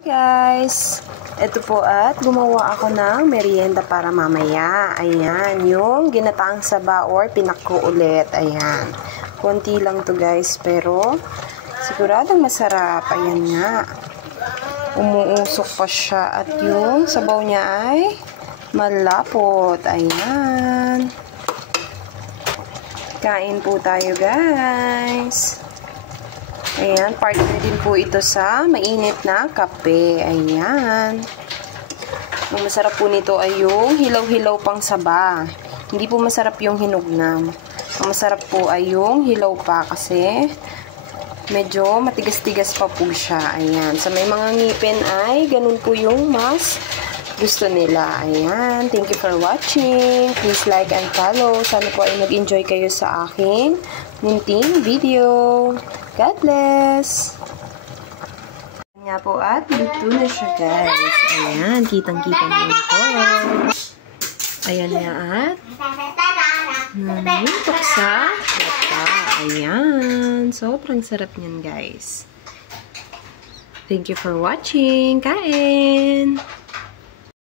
Guys, ito po at gumawa ako ng merienda para mamaya. Ayan, yung ginataang saba or pinakko ulit. Ayan, konti lang to guys, pero siguradong masarap. Ayan nga, umuusok pa siya at yung sabaw niya ay malapot. Ayan, kain po tayo guys. Ayan, partner din po ito sa mainit na kape. Ayan. Ang masarap po nito ay yung hilaw-hilaw pang saba. Hindi po masarap yung hinugnam. Ang masarap po ay yung hilaw pa kasi medyo matigas-tigas pa po siya. Ayan. Sa may mga ngipin ay ganun po yung mas gusto nila. Ayan. Thank you for watching. Please like and follow. Sana po ay nag-enjoy kayo sa aking munting video. God bless! Nga po at luto na siya guys. Ayan, kitang-kita naman po. Ayan nga at nuntok sa lata. Ayan, sobrang sarap niyan guys. Thank you for watching. Kain!